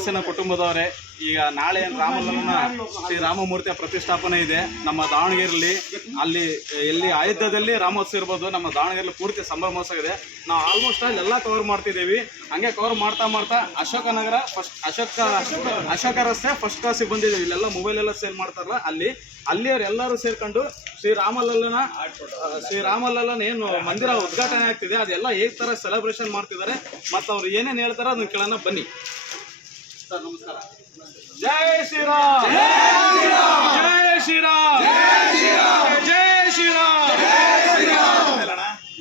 ಕನಸಿನ ಕುಟುಂಬದವರೇ, ಈಗ ನಾಳೆ ರಾಮಲಲ್ಲನ ಶ್ರೀ ರಾಮಮೂರ್ತಿಯ ಪ್ರತಿಷ್ಠಾಪನೆ ಇದೆ. ನಮ್ಮ ದಾವಣಗೆರೆಯಲ್ಲಿ, ಅಲ್ಲಿ, ಎಲ್ಲಿ ಆಯುಧದಲ್ಲಿ ರಾಮೋತ್ಸವ ಇರ್ಬೋದು, ನಮ್ಮ ದಾವಣಗೆರೆಯಲ್ಲಿ ಪೂರ್ತಿ ಸಂಭ್ರಮೋತ್ಸವ ಇದೆ. ನಾವು ಆಲ್ಮೋಸ್ಟ್ ಅಲ್ಲಿ ಎಲ್ಲ ಕವರ್ ಮಾಡ್ತಿದ್ದೀವಿ. ಹಂಗೆ ಕವರ್ ಮಾಡ್ತಾ ಮಾಡ್ತಾ ಅಶೋಕ ನಗರ ಫಸ್ಟ್ ಅಶೋಕ ಅಶೋಕ ರಸ್ತೆ ಫಸ್ಟ್ ಕ್ಲಾಸಿಗೆ ಬಂದಿದ್ದೀವಿ. ಇಲ್ಲೆಲ್ಲ ಮೊಬೈಲ್ ಎಲ್ಲ ಸೇಲ್ ಮಾಡ್ತಾರಲ್ಲ, ಅಲ್ಲಿ, ಅಲ್ಲಿಯವ್ರು ಎಲ್ಲರೂ ಸೇರ್ಕೊಂಡು ಶ್ರೀ ರಾಮಲಲ್ಲನ ಶ್ರೀ ರಾಮಲಲ್ಲನ ಏನು ಮಂದಿರ ಉದ್ಘಾಟನೆ ಆಗ್ತಿದೆ. ಅದೆಲ್ಲ ಹೇಗೆ ಥರ ಸೆಲೆಬ್ರೇಷನ್ ಮಾಡ್ತಿದ್ದಾರೆ ಮತ್ತು ಅವ್ರು ಏನೇನು ಹೇಳ್ತಾರೆ ಅದನ್ನ ಕೇಳೋಣ, ಬನ್ನಿ. ಸರ್ ನಮಸ್ಕಾರ. ಜೈ ಶ್ರೀರಾಮ್. ಜೈ ಶ್ರೀರಾಮ್. ಜೈ ಶ್ರೀರಾಮ್.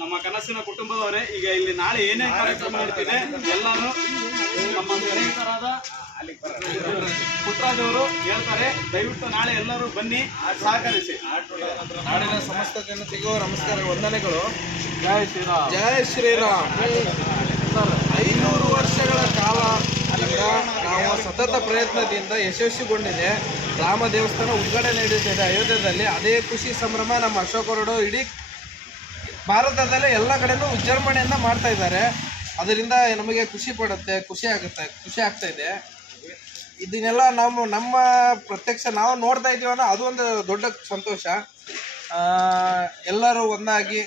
ನಮ್ಮ ಕನಸಿನ ಕುಟುಂಬದವರೇ ಈಗ ಇಲ್ಲಿ ನಾಳೆ ಏನೇನು ಕಾರ್ಯಕ್ರಮ ನಡೀತಿದೆ ಎಲ್ಲರೂ ನಮ್ಮ ಸ್ನೇಹಿತರಾದ ಪುಟ್ಟರಾಜ್ ಅವರು ಹೇಳ್ತಾರೆ ದಯವಿಟ್ಟು ನಾಳೆ ಎಲ್ಲರೂ ಬನ್ನಿ ಸಹಕರಿಸಿ. ನಾಡಿನ ಸಮಸ್ತ ಜನತೆಗೂ ನಮಸ್ಕಾರ ವಂದನೆಗಳು. ಜಯ ಶ್ರೀರಾಮ್. ಜಯ ಶ್ರೀರಾಮ್ ಸರ್ ಐನೂರು ವರ್ಷಗಳ ಕಾಲ ಇಂದ ನಾವು ಸತತ ಪ್ರಯತ್ನದಿಂದ ಯಶಸ್ವಿಗೊಂಡಿದೆ. ರಾಮ ದೇವಸ್ಥಾನ ಉದ್ಘಾಟನೆ ನಡೆಯುತ್ತಿದೆ. ಅಯೋಧ್ಯದಲ್ಲಿ ಅದೇ ಖುಷಿ ಸಂಭ್ರಮ ನಮ್ಮ ಅಶೋಕ್ ಹೊರಡು ಇಡೀ ಭಾರತದಲ್ಲೇ ಎಲ್ಲ ಕಡೆನೂ ವಿಜೃಂಭಣೆಯಿಂದ ಮಾಡ್ತಾ ಇದ್ದಾರೆ. ಅದರಿಂದ ನಮಗೆ ಖುಷಿ ಪಡುತ್ತೆ, ಖುಷಿ ಆಗುತ್ತೆ, ಖುಷಿ ಆಗ್ತಾ ಇದೆ. ಇದನ್ನೆಲ್ಲ ನಾವು ನಮ್ಮ ಪ್ರತ್ಯಕ್ಷ ನಾವು ನೋಡ್ತಾ ಇದೀವಲ್ಲ ಅದು ಒಂದು ದೊಡ್ಡ ಸಂತೋಷ. ಎಲ್ಲರೂ ಒಂದಾಗಿ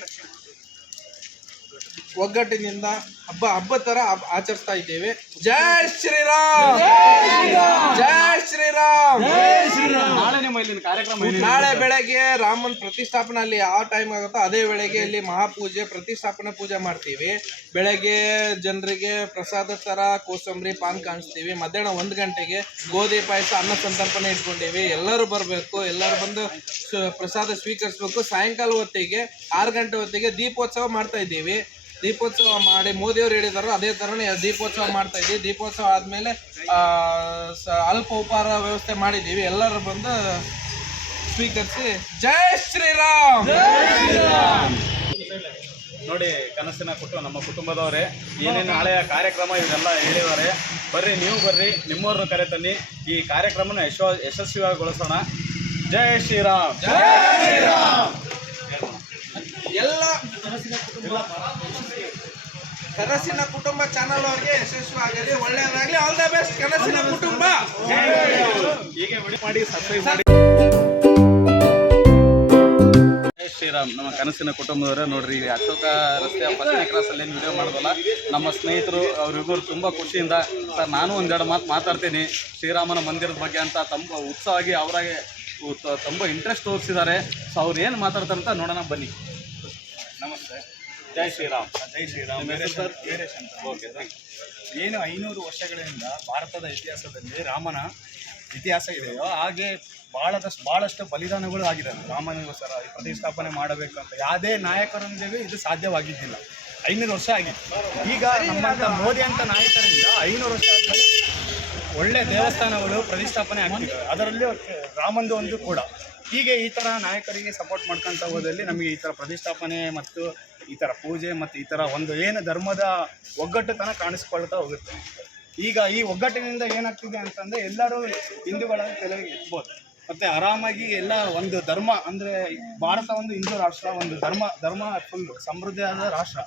ಒಗ್ಗಟ್ಟಿನಿಂದ ಹಬ್ಬ ಹಬ್ಬ ಥರ ಆಚರಿಸ್ತಾ ಇದ್ದೇವೆ. ಜೈ ಶ್ರೀರಾಮ್ ಜೈ ಶ್ರೀರಾಮ್ ನಾಳೆ ನಿಮ್ಮ ಇಲ್ಲಿನ ಕಾರ್ಯಕ್ರಮ ಏನಿದೆ? ನಾಳೆ ಬೆಳಗ್ಗೆ ರಾಮನ್ ಪ್ರತಿಷ್ಠಾಪನೆ ಅಲ್ಲಿ ಯಾವ ಟೈಮ್ ಆಗುತ್ತೋ ಅದೇ ವೇಳೆಗೆ ಇಲ್ಲಿ ಮಹಾಪೂಜೆ ಪ್ರತಿಷ್ಠಾಪನೆ ಪೂಜೆ ಮಾಡ್ತೀವಿ. ಬೆಳಗ್ಗೆ ಜನರಿಗೆ ಪ್ರಸಾದ ತರ ಕೋಸಂಬರಿ ಪಾನ್ ಕಾಣಿಸ್ತೀವಿ. ಮಧ್ಯಾಹ್ನ ಒಂದು ಗಂಟೆಗೆ ಗೋಧಿ ಪಾಯಸ ಅನ್ನ ಸಂತರ್ಪಣೆ ಇಟ್ಕೊಂಡಿವಿ. ಎಲ್ಲರೂ ಬರಬೇಕು ಎಲ್ಲರೂ ಬಂದು ಪ್ರಸಾದ ಸ್ವೀಕರಿಸ್ಬೇಕು. ಸಾಯಂಕಾಲ ಹೊತ್ತಿಗೆ ಆರು ಗಂಟೆ ಹೊತ್ತಿಗೆ ದೀಪೋತ್ಸವ ಮಾಡ್ತಾ ಇದ್ದೀವಿ. ದೀಪೋತ್ಸವ ಮಾಡಿ ಮೋದಿಯವರು ಹೇಳಿದಾರೋ ಅದೇ ಥರನೇ ದೀಪೋತ್ಸವ ಮಾಡ್ತಾ ಇದ್ದೀವಿ. ದೀಪೋತ್ಸವ ಆದಮೇಲೆ ಅಲ್ಪ ಉಪಹಾರ ವ್ಯವಸ್ಥೆ ಮಾಡಿದ್ದೀವಿ. ಎಲ್ಲರೂ ಬಂದು ಸ್ವೀಕರಿಸಿ ಜೈ ಶ್ರೀರಾಮ್ ನೋಡಿ ಕನಸಿನ ಕುಟುಂಬ ನಮ್ಮ ಕುಟುಂಬದವರೇ ಏನೇನು ಹಳೆಯ ಕಾರ್ಯಕ್ರಮ ಇದೆಲ್ಲ ಹೇಳಿದ್ದಾರೆ ಬರ್ರಿ ನೀವು ಬರ್ರಿ ನಿಮ್ಮವ್ರನ್ನ ಕರೆ ತನ್ನಿ ಈ ಕಾರ್ಯಕ್ರಮನ ಯಶೋ ಯಶಸ್ವಿಗೊಳಿಸೋಣ ಜೈ ಶ್ರೀರಾಮ್! ಎಲ್ಲ ಕನಸಿನ ಕುಟುಂಬ ಚಾನಲ್ ಅವ್ರಿಗೆ ಯಶಸ್ವಿ ಆಗಲಿ ಒಳ್ಳೆಯದಾಗಲಿ ಆಲ್ ದ ಬೆಸ್ಟ್ ಕನಸಿನ ಕುಟುಂಬ! ಹೀಗೆ ಮಾಡಿ ಸಬ್ಸ್ಕ್ರೈಬ್ ಮಾಡಿ. ಶ್ರೀರಾಮ್, ನಮ್ಮ ಕನಸಿನ ಕುಟುಂಬದವರೇ ನೋಡ್ರಿ, ಈ ಅಶೋಕ ರಸ್ತೆಯ ಫಸ್ಟ್ನೇ ಕ್ರಾಸಲ್ಲಿ ಏನು ವಿಡಿಯೋ ಮಾಡೋದಲ್ಲ ನಮ್ಮ ಸ್ನೇಹಿತರು ಅವರಿಬ್ಬರು ತುಂಬ ಖುಷಿಯಿಂದ, ಸರ್, ನಾನು ಒಂದೆರಡು ಮಾತು ಮಾತಾಡ್ತೀನಿ, ಶ್ರೀರಾಮನ ಮಂದಿರದ ಬಗ್ಗೆ ಅಂತ ತುಂಬ ಉತ್ಸಾಹವಾಗಿ ಅವರಾಗೆ ತುಂಬ ಇಂಟ್ರೆಸ್ಟ್ ತೋರಿಸಿದ್ದಾರೆ. ಸೊ ಅವ್ರು ಏನು ಮಾತಾಡ್ತಾರೆ ಅಂತ ನೋಡೋಣ, ಬನ್ನಿ. ನಮಸ್ತೆ. ಜೈ ಶ್ರೀರಾಮ್. ಜೈ ಶ್ರೀರಾಮ್? ವೀರೇಶ್ ಅಂತ. ಓಕೆ ಏನು ಐನೂರು ವರ್ಷಗಳಿಂದ ಭಾರತದ ಇತಿಹಾಸದಲ್ಲಿ ರಾಮನ ಇತಿಹಾಸ ಇದೆಯೋ ಹಾಗೆ ಭಾಳದಷ್ಟು ಭಾಳಷ್ಟು ಬಲಿದಾನಗಳು ಆಗಿದೆ ರಾಮನಿಗೋಸ್ಕರ ಪ್ರತಿಷ್ಠಾಪನೆ ಪ್ರತಿಷ್ಠಾಪನೆ ಮಾಡಬೇಕಂತ. ಯಾವುದೇ ನಾಯಕರೊಂದಿಗೆ ಇದು ಸಾಧ್ಯವಾಗಿದ್ದಿಲ್ಲ. ಐನೂರು ವರ್ಷ ಆಗಿತ್ತು. ಈಗ ನಮ್ಮಂಥ ಮೋದಿ ಅಂತ ನಾಯಕರಿಂದ ಐನೂರು ವರ್ಷ ಆದಮೇಲೆ ಒಳ್ಳೆ ದೇವಸ್ಥಾನಗಳು ಪ್ರತಿಷ್ಠಾಪನೆ ಆಗಿದೆ ಅದರಲ್ಲೂ ರಾಮಂದು ಒಂದು ಕೂಡ. ಹೀಗೆ ಈ ಥರ ನಾಯಕರಿಗೆ ಸಪೋರ್ಟ್ ಮಾಡ್ಕೊಂತ ಹೋದಲ್ಲಿ ನಮಗೆ ಈ ಥರ ಪ್ರತಿಷ್ಠಾಪನೆ ಮತ್ತು ಈ ಥರ ಪೂಜೆ ಮತ್ತು ಈ ಥರ ಒಂದು ಏನು ಧರ್ಮದ ಒಗ್ಗಟ್ಟುತನ ಕಾಣಿಸ್ಕೊಳ್ತಾ ಹೋಗುತ್ತೆ. ಈಗ ಈ ಒಗ್ಗಟ್ಟಿನಿಂದ ಏನಾಗ್ತಿದೆ ಅಂತಂದರೆ ಎಲ್ಲರೂ ಹಿಂದೂಗಳನ್ನು ತಲೆಗೆ ಎತ್ಬೋದು. ಮತ್ತು ಆರಾಮಾಗಿ ಎಲ್ಲ ಒಂದು ಧರ್ಮ ಅಂದರೆ ಭಾರತ ಒಂದು ಹಿಂದೂ ರಾಷ್ಟ್ರ, ಒಂದು ಧರ್ಮ ಧರ್ಮ ಫುಲ್ ಸಮೃದ್ಧಿಯಾದ ರಾಷ್ಟ್ರ.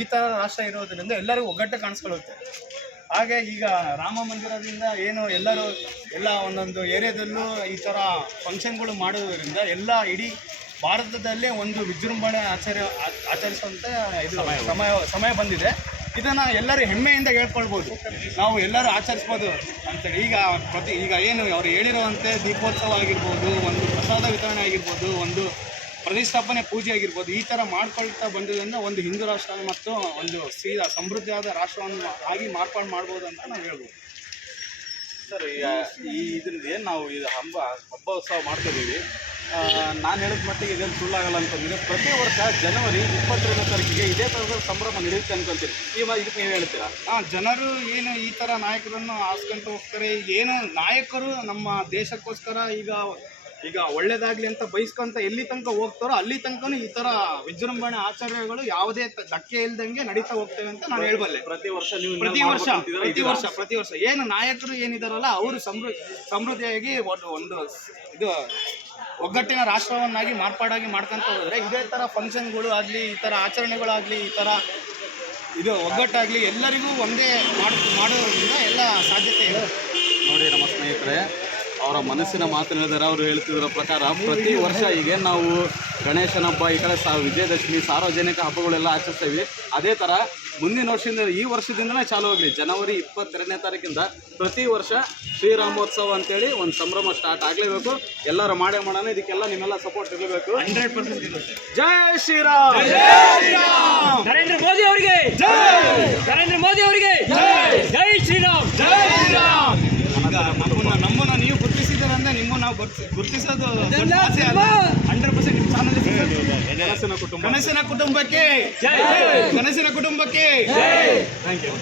ಈ ಥರ ರಾಷ್ಟ್ರ ಇರೋದರಿಂದ ಎಲ್ಲರಿಗೂ ಒಗ್ಗಟ್ಟು ಕಾಣಿಸ್ಕೊಳ್ಳುತ್ತೆ. ಹಾಗೆ ಈಗ ರಾಮ ಮಂದಿರದಿಂದ ಏನು ಎಲ್ಲರೂ ಎಲ್ಲ ಒಂದೊಂದು ಏರಿಯಾದಲ್ಲೂ ಈ ಥರ ಫಂಕ್ಷನ್ಗಳು ಮಾಡೋದ್ರಿಂದ ಎಲ್ಲ ಇಡೀ ಭಾರತದಲ್ಲೇ ಒಂದು ವಿಜೃಂಭಣೆ ಆಚರ ಆಚರಿಸುವಂಥ ಇದು ಸಮಯ ಸಮಯ ಬಂದಿದೆ. ಇದನ್ನು ಎಲ್ಲರೂ ಹೆಮ್ಮೆಯಿಂದ ಹೇಳ್ಕೊಳ್ಬೋದು. ನಾವು ಎಲ್ಲರೂ ಆಚರಿಸ್ಬೋದು ಅಂತೇಳಿ. ಈಗ ಪ್ರತಿ ಈಗ ಏನು ಅವ್ರು ಹೇಳಿರುವಂತೆ ದೀಪೋತ್ಸವ ಆಗಿರ್ಬೋದು ಒಂದು ಪ್ರಸಾದ ವಿತರಣೆ ಆಗಿರ್ಬೋದು ಒಂದು ಪ್ರತಿಷ್ಠಾಪನೆ ಪೂಜೆ ಆಗಿರ್ಬೋದು ಈ ಥರ ಮಾಡ್ಕೊಳ್ತಾ ಬಂದಿದ್ದರಿಂದ ಒಂದು ಹಿಂದೂ ರಾಷ್ಟ್ರ ಮತ್ತು ಒಂದು ಸೀದಾ ಸಮೃದ್ಧಿಯಾದ ರಾಷ್ಟ್ರವನ್ನು ಆಗಿ ಮಾರ್ಪಾಡು ಮಾಡ್ಬೋದು ಅಂತ ನಾವು ಹೇಳ್ಬೋದು. ಸರ್ ಈಗ ಈ ಇದ್ರದ್ದು ಏನು ನಾವು ಇದು ಹಬ್ಬ ಹಬ್ಬ ಉತ್ಸವ ಮಾಡ್ತಿದ್ದೀವಿ. ನಾನು ಹೇಳಿದ ಮಟ್ಟಿಗೆ ಇದೇನು ಸುಳ್ಳಾಗಲ್ಲ ಅಂತಂದರೆ ಪ್ರತಿ ವರ್ಷ ಜನವರಿ ಇಪ್ಪತ್ತೆರಡನೇ ತಾರೀಕಿಗೆ ಇದೇ ಥರದ ಸಂಭ್ರಮ ನಡೆಯುತ್ತೆ ಅನ್ಕೊಂತೀನಿ. ಈ ಇದಕ್ಕೆ ನೀವು ಹೇಳ್ತೀರಾ? ಹಾಂ ಜನರು ಏನು ಈ ಥರ ನಾಯಕರನ್ನು ಆಸ್ಕೊಂತ ಹೋಗ್ತಾರೆ. ಏನು ನಾಯಕರು ನಮ್ಮ ದೇಶಕ್ಕೋಸ್ಕರ ಈಗ ಈಗ ಒಳ್ಳೇದಾಗಲಿ ಅಂತ ಬಯಸ್ಕೊಂತ ಎಲ್ಲಿ ತನಕ ಹೋಗ್ತಾರೋ ಅಲ್ಲಿ ತನಕನೂ ಈ ಥರ ವಿಜೃಂಭಣೆ ಆಚರಣೆಗಳು ಯಾವುದೇ ಧಕ್ಕೆ ಇಲ್ದಂಗೆ ನಡೀತಾ ಹೋಗ್ತೇವೆ ಅಂತ ನಾನು ಹೇಳಬಲ್ಲೆ. ಪ್ರತಿ ವರ್ಷ ನೀವು ಪ್ರತಿ ವರ್ಷ ಪ್ರತಿ ವರ್ಷ ಪ್ರತಿ ವರ್ಷ. ಏನು ನಾಯಕರು ಏನಿದಾರಲ್ಲ ಅವರು ಸಮೃ ಸಮೃದ್ಧಿಯಾಗಿ ಒಂದು ಒಂದು ಇದು ಒಗ್ಗಟ್ಟಿನ ರಾಷ್ಟ್ರವನ್ನಾಗಿ ಮಾರ್ಪಾಡಾಗಿ ಮಾಡ್ಕೊಂತ ಹೋದರೆ ಇದೇ ಥರ ಫಂಕ್ಷನ್ಗಳು ಆಗಲಿ, ಈ ಥರ ಆಚರಣೆಗಳಾಗಲಿ, ಈ ಥರ ಇದು ಒಗ್ಗಟ್ಟಾಗಲಿ ಎಲ್ಲರಿಗೂ ಒಂದೇ ಮಾಡಿ, ಮಾಡೋದ್ರಿಂದ ಎಲ್ಲ ಸಾಧ್ಯತೆ ಇದೆ. ನೋಡಿ ನಮ್ಮ ಸ್ನೇಹಿತರೆ, ಅವರ ಮನಸ್ಸಿನ ಮಾತಿನ ಹೇಳಿದರೆ ಅವರು ಹೇಳ್ತಿದ್ರ ಪ್ರಕಾರ ಪ್ರತಿ ವರ್ಷ ಈಗ ನಾವು ಗಣೇಶನ ಹಬ್ಬ, ಈ ಕಡೆ ಸಾ, ವಿಜಯದಶಮಿ, ಸಾರ್ವಜನಿಕ ಹಬ್ಬಗಳೆಲ್ಲ ಆಚರಿಸ್ತೀವಿ. ಅದೇ ಥರ ಮುಂದಿನ ವರ್ಷದಿಂದ ಈ ವರ್ಷದಿಂದನೇ ಚಾಲು ಆಗಲಿ. ಜನವರಿ ಇಪ್ಪತ್ತೆರಡನೇ ತಾರೀಕಿಂದ ಪ್ರತಿ ವರ್ಷ ಶ್ರೀರಾಮೋತ್ಸವ ಅಂತೇಳಿ ಒಂದು ಸಂಭ್ರಮ ಸ್ಟಾರ್ಟ್ ಆಗಲೇಬೇಕು. ಎಲ್ಲರೂ ಮಾಡೇ ಮಾಡೋಣ ಇದಕ್ಕೆಲ್ಲ ನಿಮ್ಮೆಲ್ಲ ಸಪೋರ್ಟ್ ಇರಬೇಕು ಹಂಡ್ರೆಡ್ ಪರ್ಸೆಂಟ್ ಇರುತ್ತೆ. ಜೈ ಶ್ರೀರಾಮ್! ನರೇಂದ್ರ ಮೋದಿ ಅವರಿಗೆ! ನರೇಂದ್ರ ಮೋದಿ ಅವರಿಗೆ! ಜೈ ಶ್ರೀರಾಮ್! ಜೈ ಶ್ರೀರಾಮ್! ನಮ್ಮನ್ನ ನೀವು ಗುರುತಿಸಿದ್ದೀರಂದ್ರೆ ನಿಮ್ಮನ್ನು ನಾವು ಗುರ್ತಿಸೋದು ಗುರುತಿಸೋದು ಕನಸಿನ ಕುಟುಂಬಕ್ಕೆ ಕನಸಿನ ಕುಟುಂಬಕ್ಕೆ ಥ್ಯಾಂಕ್ ಯು